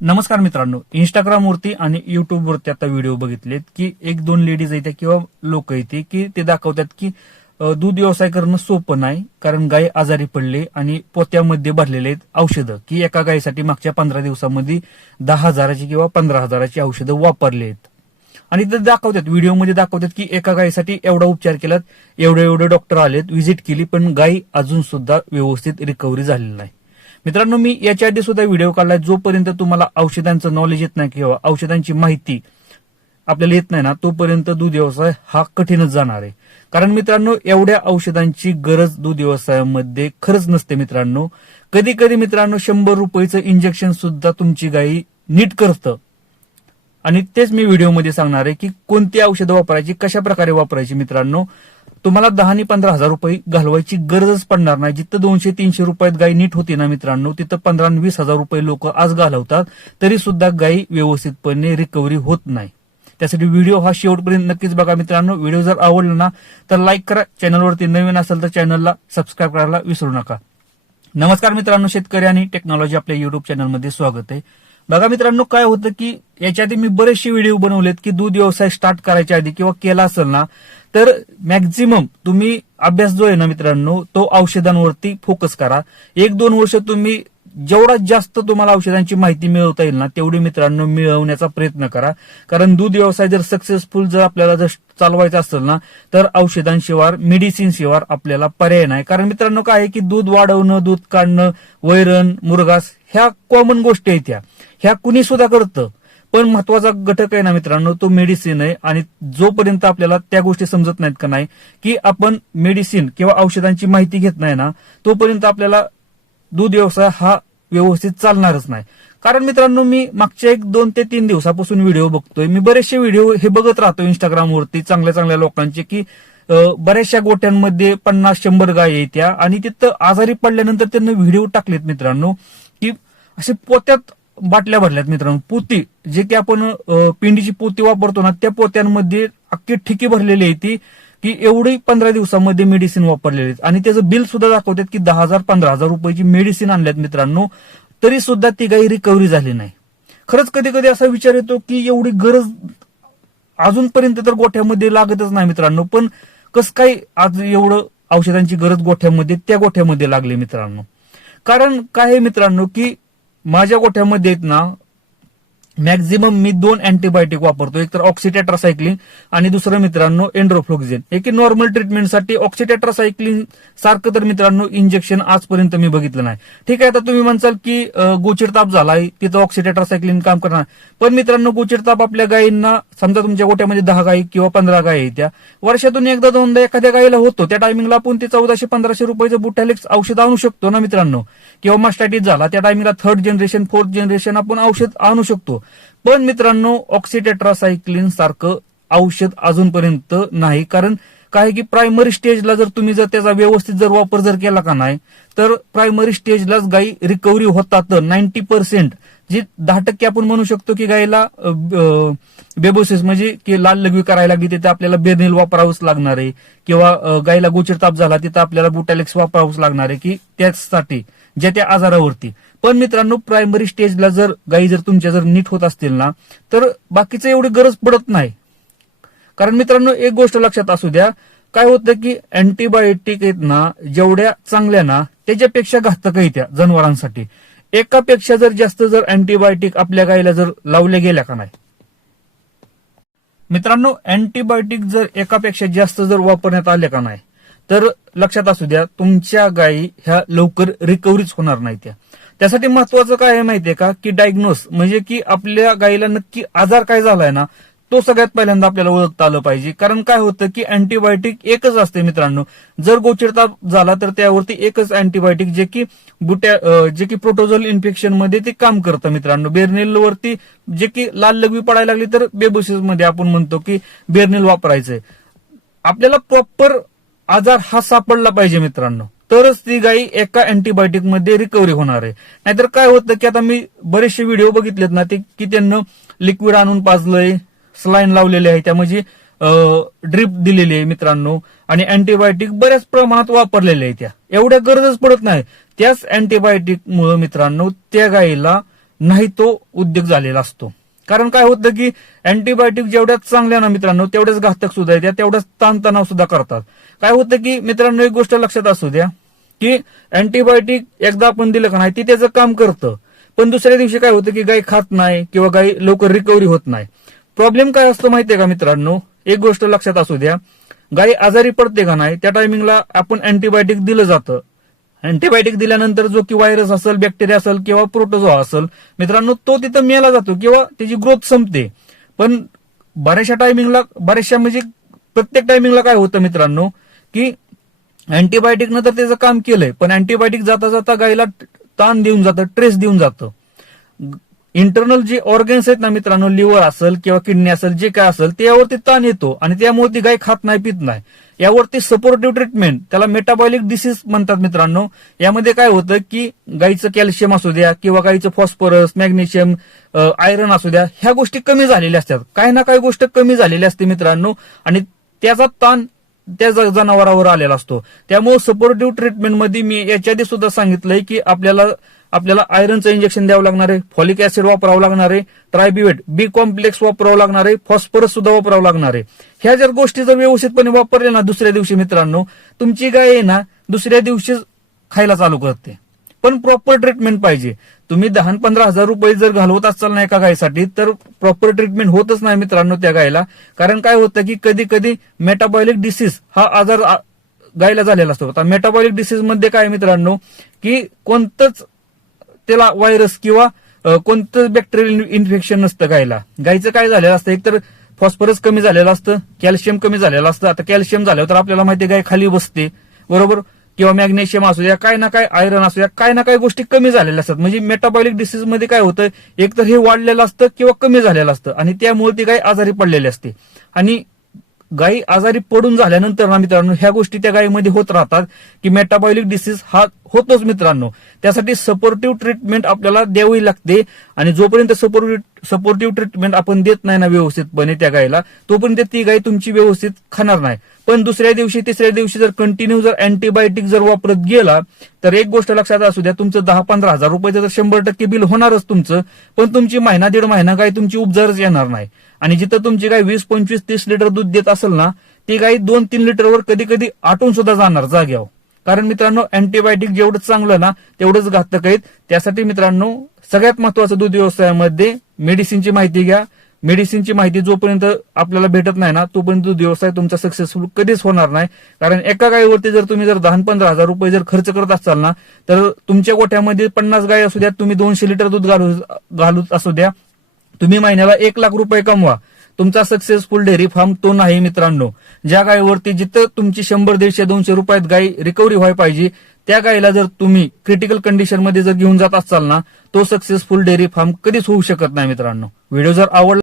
नमस्कार मित्रांनो, इंस्टाग्रामवरती आणि युट्यूबवरती आता व्हिडिओ बघितलेत की एक दोन लेडीज येते किंवा लोक येते की ते दाखवतात की दूध व्यवसाय करणं सोपं नाही, कारण गाय आजारी पडले आणि पोत्यामध्ये भरलेले आहेत औषधं की एका गायीसाठी मागच्या 15 दिवसामध्ये 10,000ची किंवा 15,000ची औषधं वापरले आहेत. आणि ते दाखवतात, व्हिडिओमध्ये दाखवतात की एका गायीसाठी एवढा उपचार केलात, एवढे डॉक्टर आलेत, व्हिजिट केली, पण गायी अजून सुद्धा व्यवस्थित रिकव्हरी झालेली नाही. मित्रांनो, मी याच्या आधी सुद्धा व्हिडिओ काढलाय. जोपर्यंत तुम्हाला औषधांचं नॉलेज येत नाही किंवा औषधांची माहिती आपल्याला येत नाही ना, तोपर्यंत दूध व्यवसाय हा कठीणच जाणार आहे. कारण मित्रांनो, एवढ्या औषधांची गरज दूध व्यवसायामध्ये खरंच नसते मित्रांनो. कधी कधी मित्रांनो 100 रुपयाचं इंजेक्शन सुद्धा तुमची गायी नीट करतं. आणि तेच मी व्हिडिओमध्ये सांगणार आहे की कोणती औषधं वापरायची, कशा प्रकारे वापरायची. मित्रांनो, तुम्हाला 10 आणि 15,000 रुपये घालवायची गरजच पडणार नाही. जिथं 200-300 रुपयात गाय नीट होती ना मित्रांनो, तिथं 15 आणि 20,000 रुपये लोक आज घालवतात, तरी सुद्धा गायी व्यवस्थितपणे रिकव्हरी होत नाही. त्यासाठी व्हिडिओ हा शेवटपर्यंत नक्कीच बघा मित्रांनो. व्हिडिओ जर आवडला ना तर लाईक करा. चॅनलवरती नवीन असेल तर चॅनलला सबस्क्राईब करायला विसरू नका. नमस्कार मित्रांनो, शेतकरी आणि टेक्नॉलॉजी आपल्या युट्यूब चॅनलमध्ये स्वागत आहे. बघा मित्रांनो, काय होतं की याच्या आधी मी बरेचसे व्हिडिओ बनवलेत की दूध व्यवसाय स्टार्ट करायच्या आधी किंवा केला असेल ना तर मॅक्झिमम तुम्ही अभ्यास जो आहे ना मित्रांनो, तो औषधांवरती फोकस करा. 1-2 वर्ष तुम्ही जेवढा जास्त तुम्हाला औषधांची माहिती मिळवता येईल ना तेवढी मित्रांनो मिळवण्याचा प्रयत्न करा. कारण दूध व्यवसाय जर सक्सेसफुल जर आपल्याला जर चालवायचा असेल ना तर औषधांशिवाय, मेडिसिन शिवाय आपल्याला पर्याय नाही. कारण मित्रांनो, काय आहे की दूध वाढवणं, दूध काढणं, वैरण, मुरघास ह्या कॉमन गोष्टी आहेत. ह्या कुणी सुद्धा करतं, पण महत्वाचा घटक आहे ना मित्रांनो, तो मेडिसिन आहे. आणि जोपर्यंत आपल्याला त्या गोष्टी समजत नाहीत का नाही की आपण मेडिसिन किंवा औषधांची माहिती घेत नाही ना, तोपर्यंत आपल्याला दूध व्यवसाय हा व्यवस्थित चालणारच नाही. कारण मित्रांनो, मी मागच्या 2 ते 3 दिवसापासून व्हिडिओ बघतोय. मी बरेचसे व्हिडिओ हे बघत राहतो इंस्टाग्रामवरती चांगल्या लोकांचे की बऱ्याचशा गोट्यांमध्ये 50-100 गाय येत्या आणि तिथं आजारी पडल्यानंतर त्यांनी व्हिडिओ टाकलेत मित्रांनो की असे पोत्यात बाटल्या भरल्यात मित्रांनो. पोती जे की आपण पिंडीची पोती वापरतो ना, त्या पोत्यांमध्ये अख्खी ठिकी भरलेली आहे ती की एवढी 15 दिवसामध्ये मेडिसिन वापरलेली आहेत. आणि त्याचं बिल सुद्धा दाखवतात की 10,000-15,000 रुपयाची मेडिसिन आणल्यात मित्रांनो, तरी सुद्धा ती काही रिकव्हरी झाली नाही. खरंच कधी कधी असा विचार येतो की एवढी गरज अजूनपर्यंत तर गोठ्यामध्ये लागतच नाही मित्रांनो, पण कसं काय आज एवढं औषधांची गरज गोठ्यामध्ये, त्या गोठ्यामध्ये लागली मित्रांनो. कारण काय आहे मित्रांनो की माझ्या गोठ्यामध्ये आहेत ना, मॅक्झिमम मी 2 अँटीबायोटिक वापरतो. एक तर ऑक्सिटेट्रासायक्लिन आणि दुसरं मित्रांनो एंड्रोफ्लोक्झिन. एक नॉर्मल ट्रीटमेंटसाठी ऑक्सिटेट्रासायक्लिन सारखं तर मित्रांनो इंजेक्शन आजपर्यंत मी बघितलं नाही. ठीक आहे, आता तुम्ही म्हणसाल की गोचिड ताप झालाय, तिथं ऑक्सिटेट्रासायक्लिन काम करणार. पण मित्रांनो, गोचिड ताप आपल्या गायींना, समजा तुमच्या गोट्यामध्ये 10 गायी किंवा 15 गायी येत्या, वर्षातून एकदा दोनदा एखाद्या गायीला होतो, त्या टायमिंगला आपण ते 1400-1500 रुपयाचं बुटालेक्स औषध आणू शकतो ना मित्रांनो. किंवा मास्टायटिस झाला त्या टायमिंगला 3rd जनरेशन 4th जनरेशन आपण औषध आणू शकतो. पण मित्रांनो, ऑक्सिटेट्रासायक्लिन सारखं औषध अजूनपर्यंत नाही. कारण काय की प्रायमरी स्टेजला जर तुम्ही जर त्याचा व्यवस्थित जर वापर जर केला का नाही तर प्रायमरी स्टेजलाच गायी रिकव्हरी होतात. 90% जी 10% आपण म्हणू शकतो की गायीला बेबोसिस म्हणजे की लाल लघवी करायला लागली तिथे आपल्याला बेर्निल वापरावंच लागणार आहे, किंवा गायीला गोचिड ताप झाला तिथं आपल्याला बुटालेक्स वापरावंच लागणार आहे की त्यासाठी ज्या त्या आजारावरती. पण मित्रांनो, प्रायमरी स्टेजला जर गायी जर तुमच्या जर नीट होत असतील ना तर बाकीचं एवढी गरज पडत नाही. कारण मित्रांनो, एक गोष्ट लक्षात असू द्या, काय होतं की अँटीबायोटिक आहेत ना, जेवढ्या चांगल्या ना त्याच्यापेक्षा घातक आहेत त्या जनावरांसाठी. एकापेक्षा जर जास्त जर अँटीबायोटिक आपल्या गायीला जर लावल्या गेल्या का नाही मित्रांनो, अँटीबायोटिक जर एकापेक्षा जास्त जर वापरण्यात आले का नाही तर लक्षात असू द्या, तुमच्या गायी ह्या लवकर रिकव्हरीच होणार नाही. त्यासाठी महत्वाचं काय आहे माहितीये का की डायग्नोस, म्हणजे की आपल्या गायीला नक्की आजार काय झालाय ना तो सगळ्यात पहिल्यांदा आपल्याला ओळखता आलं पाहिजे. कारण काय होतं की अँटीबायोटिक एकच असते मित्रांनो. जर गोचिड ताप झाला तर त्यावरती एकच अँटीबायोटिक जे की प्रोटोझोल इन्फेक्शन मध्ये ते काम करतं मित्रांनो. बेर्निल वरती जे की लाल लघवी पडायला लागली तर बेबोसिस मध्ये आपण म्हणतो की बेर्निल वापरायचंय. आपल्याला प्रॉपर आजार हा सापडला पाहिजे मित्रांनो, तरच ती गायी एका अँटीबायोटिक मध्ये रिकव्हरी होणार आहे. नाहीतर काय होतं की आता मी बरेचसे व्हिडिओ बघितलेत ना ते की त्यांना लिक्विड आणून पाजलंय, सलाईन लावलेले आहे, त्यामध्ये ड्रिप दिलेली आहे मित्रांनो, आणि अँटीबायोटिक बऱ्याच प्रमाणात वापरलेले आहे. त्या एवढ्या गरजच पडत नाही. त्याच अँटीबायोटिक मुळे मित्रांनो त्या गायीला नाही तो उद्योग झालेला असतो. कारण काय होतं की अँटीबायोटिक जेवढ्याच चांगल्या ना मित्रांनो तेवढ्याच घातक सुद्धा येत्या, तेवढ्याच ताणतणाव सुद्धा करतात. काय होतं की मित्रांनो एक गोष्ट लक्षात असू द्या की अँटीबायोटिक एकदा आपण दिलं का नाही ती त्याचं काम करतं, पण दुसऱ्या दिवशी काय होतं की गाय खात नाही किंवा गाय लवकर रिकव्हरी होत नाही. प्रॉब्लेम काय असतो माहितीये का मित्रांनो, एक गोष्ट लक्षात असू द्या, गाय आजारी पडते का नाही त्या टायमिंगला आपण अँटीबायोटिक दिलं जातं. अँटीबायोटिक दिल्यानंतर जो की व्हायरस असेल, बॅक्टेरिया असेल किंवा प्रोटोझोआ असेल मित्रांनो तो तिथं मेला जातो किंवा त्याची ग्रोथ संपते. पण बऱ्याचशा म्हणजे प्रत्येक टायमिंगला काय होतं मित्रांनो की अँटीबायोटिकनं तर त्याचं काम केलंय, पण अँटीबायोटिक जाता जाता गायला ताण देऊन जातं, ट्रेस देऊन जातं. इंटरनल जे ऑर्गन्स आहेत ना मित्रांनो, लिव्हर असेल किंवा किडनी असेल जे काय असेल त्यावरती ताण येतो आणि त्यामुळे ती गाय खात नाही पित नाही. यावरती सपोर्टिव्ह ट्रीटमेंट, त्याला मेटाबॉलिक डिसीज म्हणतात मित्रांनो. यामध्ये काय होतं की गायीचं कॅल्शियम असू द्या किंवा गायीचं फॉस्फरस, मॅग्नेशियम, आयरन असू द्या, ह्या गोष्टी कमी झालेल्या असतात. काही ना काही गोष्ट कमी झालेली असते मित्रांनो आणि त्याचा ताण त्या जनावरावर आलेला असतो. त्यामुळे सपोर्टिव्ह ट्रीटमेंटमध्ये मी याच्या आधी सुद्धा सांगितलंय की आपल्याला आयरनचं इंजेक्शन द्यावं लागणार आहे, फॉलिक ऍसिड वापरावं लागणार आहे, ट्रायबिवेट, बी कॉम्प्लेक्स वापरावं लागणार आहे, फॉस्फरस सुद्धा वापरावं लागणार आहे. ह्या जर गोष्टी जर व्यवस्थितपणे वापरल्या ना दुसऱ्या दिवशी मित्रांनो, तुमची गाय आहे ना दुसऱ्या दिवशी खायला चालू करते. पण प्रॉपर ट्रीटमेंट पाहिजे. तुम्ही 10-15 हजार रुपये जर घालवत असाल ना एका गायीसाठी तर प्रॉपर ट्रीटमेंट होतच नाही मित्रांनो त्या गायला. कारण काय होतं की कधी कधी मेटाबॉलिक डिसीज हा आजार गायला झालेला असतो. आता मेटाबॉलिक डिसीज मध्ये काय मित्रांनो की कोणतंच त्याला व्हायरस किंवा कोणतं बॅक्टेरियल इन्फेक्शन नसतं गायला. गायचं काय झालेलं असतं, एकतर फॉस्फरस कमी झालेलं असतं, कॅल्शियम कमी झालेलं असतं. आता कॅल्शियम झाल्यावर तर आपल्याला माहिती आहे गाय खाली बसते बरोबर, किंवा मॅग्नेशियम असू द्या, काय ना काय आयरन असू द्या, काय ना काय गोष्टी कमी झालेल्या असतात. म्हणजे मेटाबॉलिक डिसीज मध्ये काय होतं, एक तर हे वाढलेलं असतं किंवा कमी झालेलं असतं आणि त्यामुळे ती गाय आजारी पडलेली असते. आणि गायी आजारी पडून झाल्यानंतर ना मित्रांनो ह्या गोष्टी त्या गायीमध्ये होत राहतात की मेटाबॉलिक डिसीज हा होतोच मित्रांनो. त्यासाठी सपोर्टिव्ह ट्रीटमेंट आपल्याला द्यावी लागते आणि जोपर्यंत सपोर्टिव्ह ट्रीटमेंट आपण देत नाही ना व्यवस्थितपणे त्या गायीला, तोपर्यंत ती गाय तुमची व्यवस्थित खाणार नाही. पण दुसऱ्या दिवशी तिसऱ्या दिवशी जर कंटिन्यू जर अँटीबायोटिक जर वापरत गेला तर एक गोष्ट लक्षात असू द्या, तुमचं 10-15 हजार रुपयाचं तर 100% बिल होणारच तुमचं, पण तुमची महिना दीड महिना गाय तुमची उपजारच येणार नाही. आणि जिथं तुमची गाय 20, 25, 30 लिटर दूध देत असेल ना ती गाय 2-3 लिटरवर कधी कधी आटून सुद्धा जाणार जाग्यावर. कारण मित्रांनो अँटीबायोटिक जेवढं चांगलं ना तेवढंच घातक आहेत. त्यासाठी मित्रांनो सगळ्यात महत्वाचं दूध व्यवसायामध्ये मेडिसिनची माहिती घ्या. मेडिसिनची माहिती जोपर्यंत आपल्याला भेटत नाही ना तोपर्यंत दूध व्यवसाय तुमचा सक्सेसफुल कधीच होणार नाही. कारण एका गायीवरती जर तुम्ही जर 10-15 हजार रुपये जर खर्च करत असाल ना तर तुमच्या गोठ्यामध्ये 50 गाय असू द्या, तुम्ही 200 लिटर दूध घालू असू द्या, तुम्ही महिन्याला 1 लाख रुपये कमवा. तुमचा सक्सेसफुल डेअरी फार्म तो नाही मित्रांनो. ज्या गायीवरती जिथं तुमची 100, 150, 200 रुपयात गाय रिकव्हरी व्हायला पाहिजे त्या गायीला जर तुम्ही क्रिटिकल कंडिशन मध्ये जर घेऊन जात असाल ना तो सक्सेसफुल डेअरी फार्म कधीच होऊ शकत नाही मित्रांनो. व्हिडिओ जर आवडला